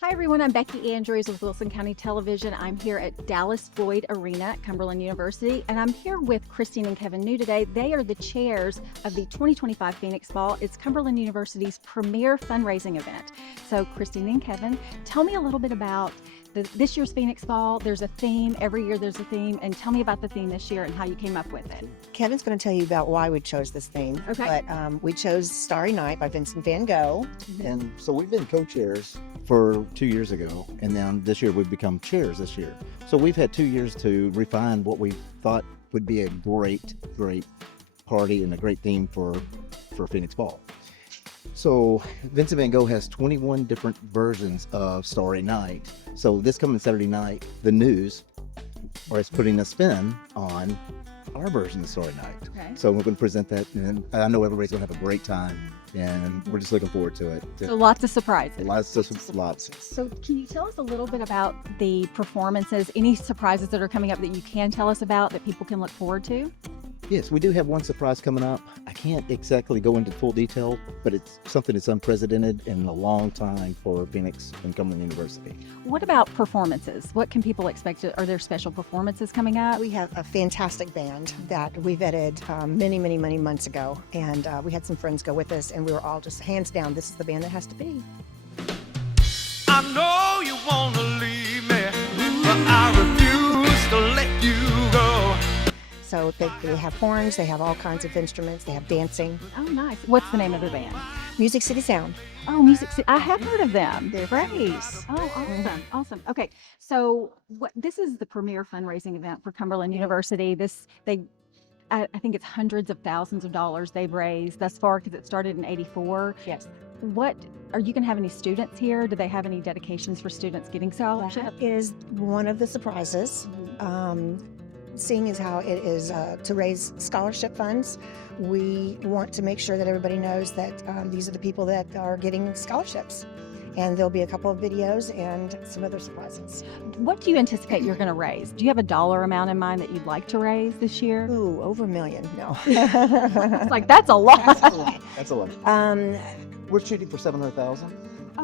Hi everyone, I'm Becky Andrews with Wilson County Television. I'm here at Dallas Boyd Arena at Cumberland University, and I'm here with Christine and Kevin New today. They are the chairs of the 2025 Phoenix Ball. It's Cumberland University's premier fundraising event. So Christine and Kevin, tell me a little bit about this year's Phoenix Ball. There's a theme, every year there's a theme, and tell me about the theme this year and how you came up with it. Kevin's going to tell you about why we chose this theme. Okay. But we chose Starry Night by Vincent van Gogh. And so we've been co-chairs for 2 years ago, and then this year we've become chairs this year. So we've had 2 years to refine what we thought would be a great party and a great theme for Phoenix Ball. So Vincent van Gogh has 21 different versions of Starry Night. So this coming Saturday night, the news is putting a spin on our version of Starry Night. Okay. So we're going to present that, and I know everybody's going to have a great time, and we're just looking forward to it. So lots of surprises. Lots. So can you tell us a little bit about the performances, any surprises that are coming up that you can tell us about that people can look forward to? Yes, we do have one surprise coming up. I can't exactly go into full detail, but it's something that's unprecedented in a long time for Phoenix and Cumberland University. What about performances? What can people expect? Are there special performances coming up? We have a fantastic band that we vetted many months ago. And we had some friends go with us, and we were all just hands down, this is the band that has to be. I know you want to leave me, but I refuse to let you go. So they have horns, they have all kinds of instruments, they have dancing. Oh, nice. What's the name of the band? Music City Sound. Oh, Music City. I have heard of them. They're Great. fabulous. Oh, awesome. Okay, so this is the premier fundraising event for Cumberland University. I think it's hundreds of thousands of dollars they've raised thus far because it started in '84. Yes. What are you going to have any students here? Do they have any dedications for students getting scholarships? That is one of the surprises. Seeing as how it is to raise scholarship funds, we want to make sure that everybody knows that these are the people that are getting scholarships. And there'll be a couple of videos and some other surprises. What do you anticipate you're going to raise? Do you have a dollar amount in mind that you'd like to raise this year? Ooh, over $1 million, no. It's like, that's a lot. That's a lot. We're shooting for 700,000,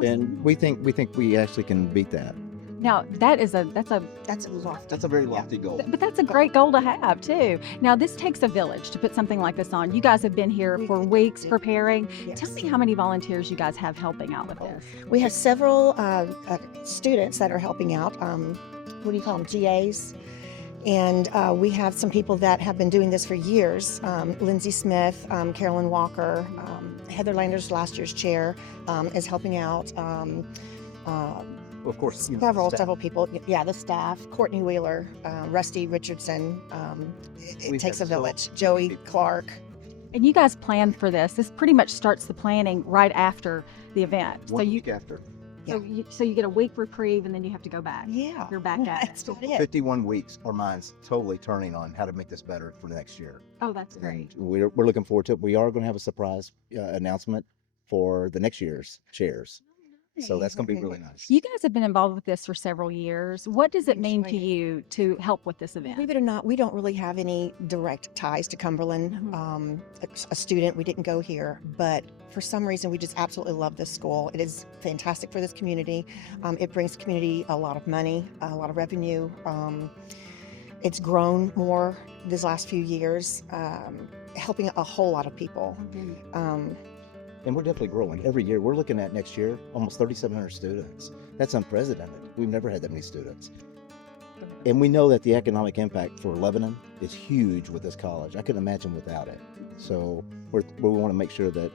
and we think we actually can beat that. Now, that's a That's a lofty. That's a very lofty goal. But that's a great goal to have too. Now, this takes a village to put something like this on. You guys have been here for weeks preparing. Yes. Tell me how many volunteers you guys have helping out with this. We have several students that are helping out. What do you call them? GAs. And we have some people that have been doing this for years. Lindsay Smith, Carolyn Walker, Heather Landers, last year's chair, is helping out. Of course, Several people. Yeah, the staff. Courtney Wheeler, Rusty Richardson. It takes a village. Joey Clark. And you guys planned for this. This pretty much starts the planning right after the event. One week after. So you get a week reprieve and then you have to go back. Yeah. You're back at it. That's about it. 51 weeks, our mind's totally turning on how to make this better for next year. Oh, that's great. And we're looking forward to it. We are going to have a surprise announcement for the next year's chairs. So that's going to be really nice. You guys have been involved with this for several years. What does it mean to you to help with this event? Believe it or not, we don't really have any direct ties to Cumberland. A student, we didn't go here, but for some reason, we just absolutely love this school. It is fantastic for this community. It brings the community a lot of money, a lot of revenue. It's grown more these last few years, helping a whole lot of people. And we're definitely growing. Every year, we're looking at next year, almost 3,700 students. That's unprecedented. We've never had that many students. And we know that the economic impact for Lebanon is huge with this college. I couldn't imagine without it. So we want to make sure that,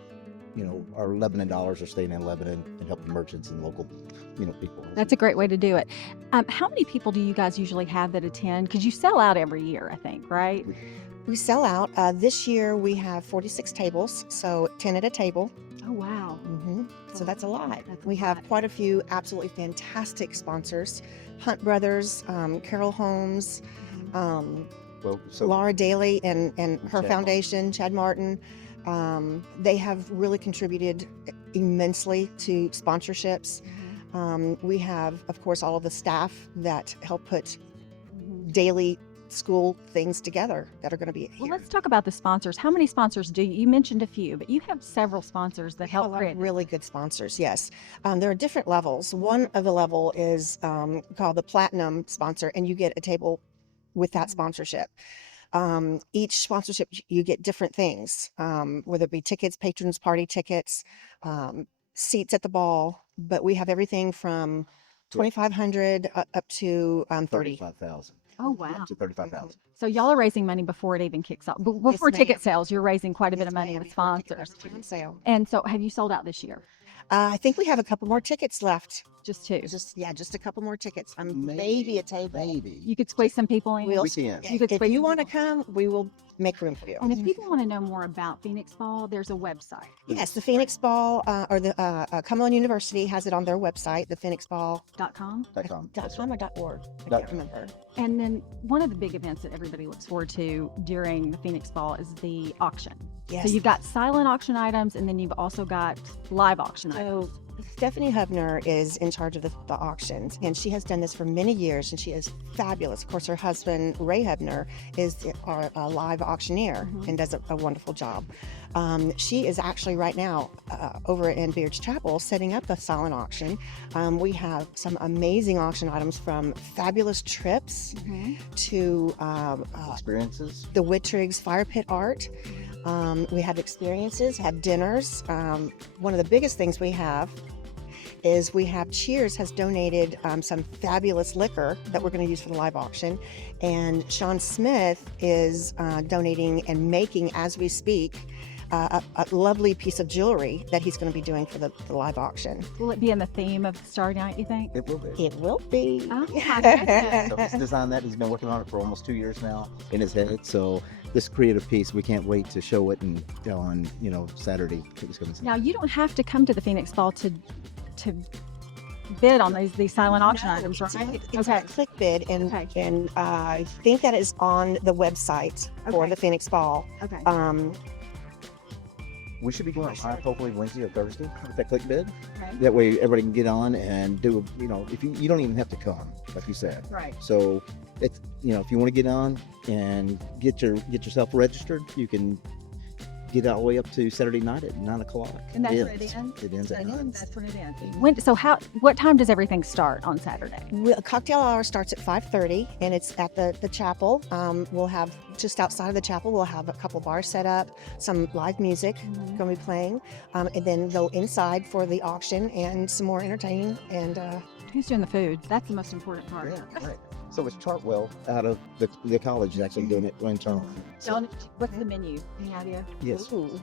our Lebanon dollars are staying in Lebanon and helping merchants and local, people. That's a great way to do it. How many people do you guys usually have that attend? Because you sell out every year, I think, right? We sell out. This year, we have 46 tables, so 10 at a table. Oh, wow. So that's a lot. That's a We have lot. quite a few absolutely fantastic sponsors. Hunt Brothers, Carol Holmes, Laura Daly and her Chad foundation, Chad Martin. They have really contributed immensely to sponsorships. We have, of course, all of the staff that help put daily school things together that are going to be Well, here. let's talk about the sponsors. How many sponsors do you mentioned a few, but you have several sponsors that We have a help lot create. of really good sponsors, yes. There are different levels. One of the level is called the Platinum sponsor, and you get a table with that sponsorship. Each sponsorship, you get different things, whether it be tickets, patrons party tickets, seats at the ball, but we have everything from 2,500 up to 30. 35,000. Oh, wow. Up to 35,000. So y'all are raising money before it even kicks off. Before Yes, ma'am. ticket sales, you're raising quite a bit Yes, of money ma'am. with Before tickets sponsors. are on sale. And so have you sold out this year? I think we have a couple more tickets left. Just two. Just a couple more tickets. Maybe. Maybe a table. Maybe. You could squeeze some people in. We'll, We can. You could if squeeze you some want to people. come, we will make room for you. And if people want to know more about Phoenix Ball, there's a website. Yes, the Phoenix Ball or the Cumberland University has it on their website, the phoenixball.com .com. or .org. I Dot- can't remember. And then one of the big events that everybody looks forward to during the Phoenix Ball is the auction. Yes. So you've got silent auction items, and then you've also got live auction items. So Stephanie Hubner is in charge of the auctions, and she has done this for many years, and she is fabulous. Of course, her husband, Ray Hubner, is our live auctioneer and does a wonderful job. She is actually right now over in Beard's Chapel setting up the silent auction. We have some amazing auction items from fabulous trips to Experiences. the Wittriggs Fire Pit Art. We have experiences, have dinners. One of the biggest things we have is we have Cheers has donated some fabulous liquor that we're going to use for the live auction. And Sean Smith is donating and making, as we speak, a lovely piece of jewelry that he's going to be doing for the live auction. Will it be in the theme of Starry Night, you think? It will be. It will be. Oh, my goodness. So he's designed that. He's been working on it for almost 2 years now in his head. So this creative piece, we can't wait to show it and on Saturday. It's going to Now, you don't have to come to the Phoenix Ball to bid on these silent auction items, right? It's a click bid, and Okay. and I think that is on the website for Okay. the Phoenix Ball. Okay. We should be going live hopefully Wednesday or Thursday with that click bid. Okay. That way everybody can get on and do, if you don't even have to come, like you said. Right. So it's, if you want to get on and get yourself registered, you can get all the way up to Saturday night at 9 o'clock. And that's when it ends? It ends at 9. That's when it ends. What time does everything start on Saturday? Cocktail hour starts at 5:30, and it's at the chapel. We'll have just outside of the chapel. We'll have a couple bars set up, some live music going to be playing, and then go inside for the auction and some more entertaining. And Who's doing the food? That's the most important part. Yeah, right. So it's Chartwell out of the college is actually doing it internally. So, What's the menu? Any idea? yes. ooh.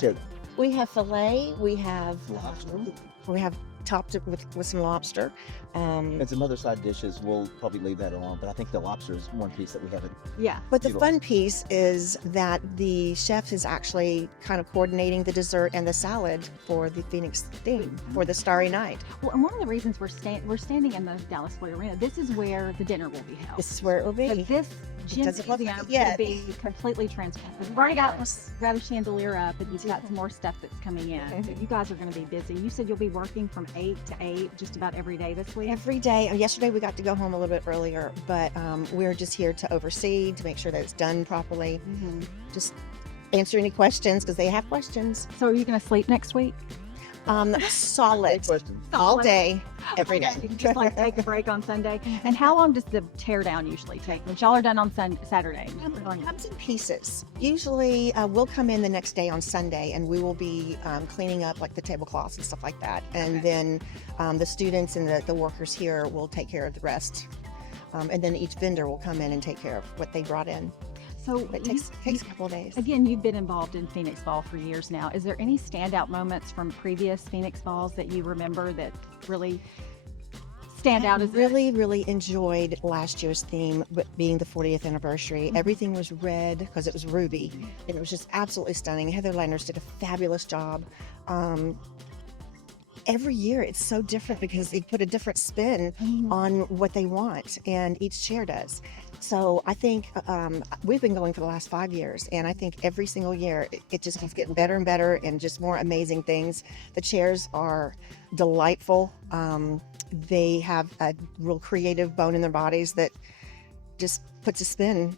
Sure. We have filet. We have Lobster. we have topped it with some lobster. And some other side dishes, we'll probably leave that alone, but I think the lobster is one piece that we haven't. Yeah. But the Utilize. fun piece is that the chef is actually kind of coordinating the dessert and the salad for the Phoenix theme for the Starry Night. Well, and one of the reasons we're standing in the Dallas Floyd Arena, this is where the dinner will be held. This is where it will But be. this doesn't look like gymnasium it yet. will be completely transparent. We've already got a chandelier up, and you've got some more stuff that's coming in. So you guys are going to be busy. You said you'll be working from 8 to 8 just about every day this week. Every day. Yesterday we got to go home a little bit earlier, but we're just here to oversee, to make sure that it's done properly. Just answer any questions because they have questions. So are you going to sleep next week? Solid. Question. All day, every day. You can just like take a break on Sunday. And how long does the tear down usually take? When y'all are done on Saturday? It comes in pieces. Usually we'll come in the next day on Sunday and we will be cleaning up like the tablecloths and stuff like that. And then the students and the workers here will take care of the rest. And then each vendor will come in and take care of what they brought in. So It takes a couple of days. again, you've been involved in Phoenix Ball for years now. Is there any standout moments from previous Phoenix Balls that you remember that really stand out? I As really enjoyed last year's theme, but being the 40th anniversary. Everything was red because it was ruby, and it was just absolutely stunning. Heather Landers did a fabulous job. Every year it's so different because they put a different spin on what they want, and each chair does. So I think we've been going for the last 5 years, and I think every single year it just keeps getting better and better and just more amazing things. The chairs are delightful. They have a real creative bone in their bodies that just puts a spin.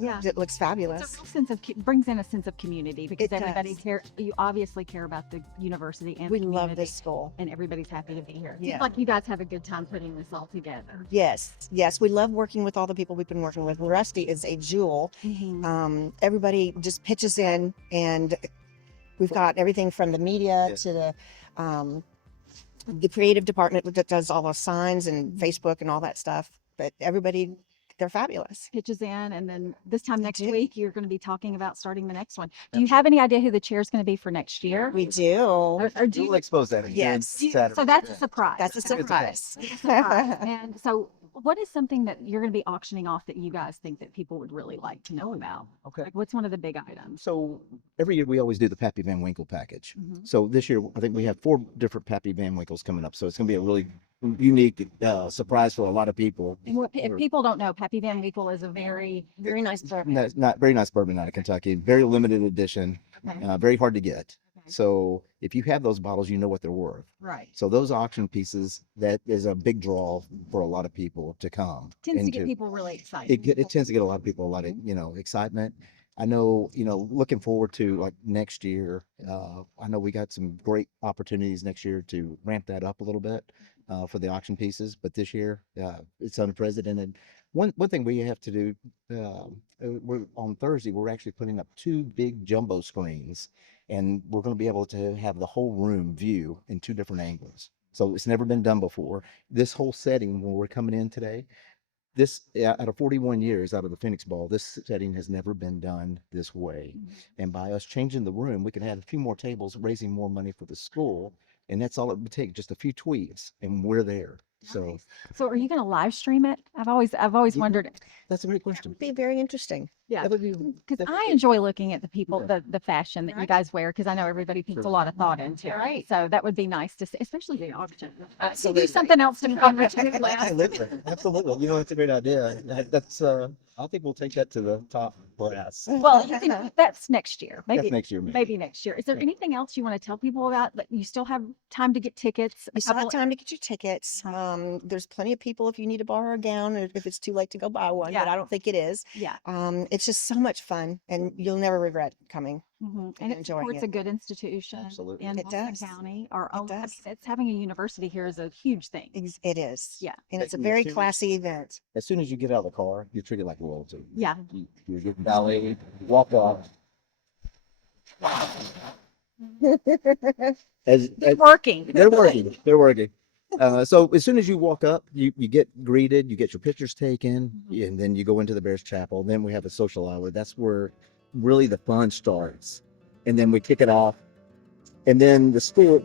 Yeah. It looks It's fabulous. a real sense of brings in a sense of community because It everybody does. care. You obviously care about the university and We the love community, this school. and everybody's happy to be here. Seems Yeah. like you guys have a good time putting this all together. Yes, we love working with all the people we've been working with. Rusty is a jewel. Everybody just pitches in, and we've got everything from the media Yeah. to the creative department that does all the signs and Facebook and all that stuff. But everybody, they're fabulous. Pitches in, and then this time They next do. week you're going to be talking about starting the next one. Do you have any idea who the chair is going to be for next year? We do. Or do We'll you? expose that again Yes. Saturday. So that's a Yeah. surprise. That's a It's a surprise. It's a surprise. And so, what is something that you're going to be auctioning off that you guys think that people would really like to know about? Okay. Like, what's one of the big items? So every year we always do the Pappy Van Winkle package. Mhm. So this year I think we have 4 different Pappy Van Winkles coming up. So it's going to be a really unique surprise for a lot of people. And if people don't know, Pappy Van Winkle is a very Very nice bourbon. That's not very nice bourbon out of Kentucky. Very limited edition. Okay. Very hard to get. Okay. So if you have those bottles, you know what they're worth. right. So those auction pieces, that is a big draw for a lot of people to come. Tends to and get people really excited. it tends to get a lot of people a lot of excitement. I know, looking forward to like next year. I know we got some great opportunities next year to ramp that up a little bit for the auction pieces, but this year it's unprecedented. One thing we have to do, we're on Thursday, we're actually putting up 2 big jumbo screens, and we're going to be able to have the whole room view in 2 different angles. So it's never been done before. This whole setting, when we're coming in today, out of 41 years out of the Phoenix Ball, this setting has never been done this way. And by us changing the room, we can add a few more tables, raising more money for the school. And that's all it would take, just a few tweaks, and we're there. So Nice. So are you going to live stream it? I've always Yeah. wondered. that's a great That question. would be very interesting. Yeah. That would be, Because that would I be- enjoy looking at the people, Yeah. the fashion that you Right. guys wear, because I know everybody puts a lot of thought into it. Right. So that would be nice to see, especially the auction. To do Absolutely. something else to contribute last. Absolutely. Absolutely. That's a great idea. That's I think we'll take that to the top brass. Well, you can, that's next year. That's Maybe next year. maybe next year. Is there Yeah. anything else you want to tell people about? That you still have time to get tickets? You still have time to get your tickets. There's plenty of people if you need to borrow a gown, or if it's too late to go buy one, but Yeah. I don't think it is. Yeah. It's just so much fun, and you'll never regret coming. And it enjoying supports it. a good institution Absolutely. in It Wilson does. County. Our It own, I mean, does. it's having a university here is a huge thing. It is. Yeah. And it's a Taking very serious. classy event. As soon as you get out of the car, you're treated like royalty. Yeah. You get ballet, walk off. As Working. they're working, they're working. So as soon as you walk up, you get greeted, you get your pictures taken, and then you go into the Bears Chapel. Then we have a social hour. That's where really the fun starts, and then we kick it off. And then the school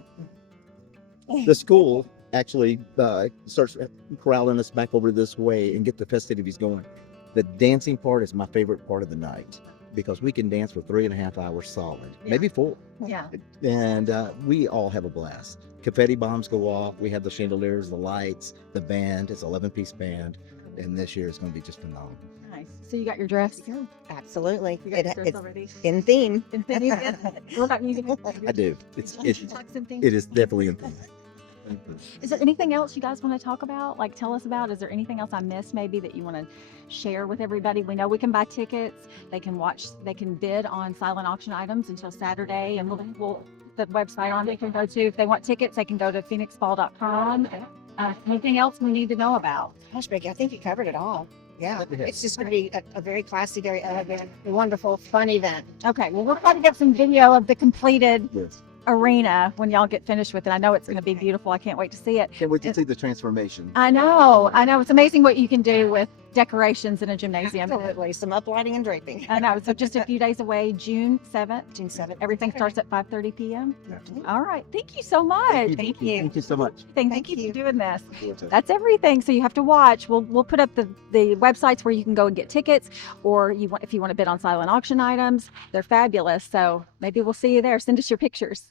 actually starts corralling us back over this way and get the festivities going. The dancing part is my favorite part of the night, because we can dance for 3.5 hours solid, Yeah. maybe 4. Yeah. And we all have a blast. Confetti bombs go off. We have the chandeliers, the lights, the band. It's an 11-piece band, and this year is going to be just phenomenal. Nice. So you got your dress? Absolutely. You got your dress It's already? in theme. And then you get, what about you? I do. It's Tux and things? it is definitely in theme. Is there anything else you guys want to talk about? Like, tell us about? Is there anything else I missed maybe that you want to share with everybody? We know we can buy tickets. They can bid on silent auction items until Saturday, and we'll the website on they can go to. If they want tickets, they can go to phoenixball.com. Anything else we need to know about? Gosh, Becky, I think you covered it all. Yeah. Yeah. It's just going to be a very classy, very elegant, wonderful, fun event. Okay, well, we'll try to get some video of the completed Yes. arena when y'all get finished with it. I know it's going to be beautiful. I can't wait to see it. Can't wait to see the transformation. I know. It's amazing what you can do with decorations in a gymnasium. Absolutely. Some uplighting and draping. I know. So just a few days away, June 7th. June 7th. Everything starts at 5:30 p.m. Mhm. All right. Thank you so much. Thank you. Thank you so much. Thank Thank you you. for doing this. Look forward to it. That's everything. So you have to watch. We'll put up the websites where you can go and get tickets, or if you want to bid on silent auction items. They're fabulous. So maybe we'll see you there. Send us your pictures.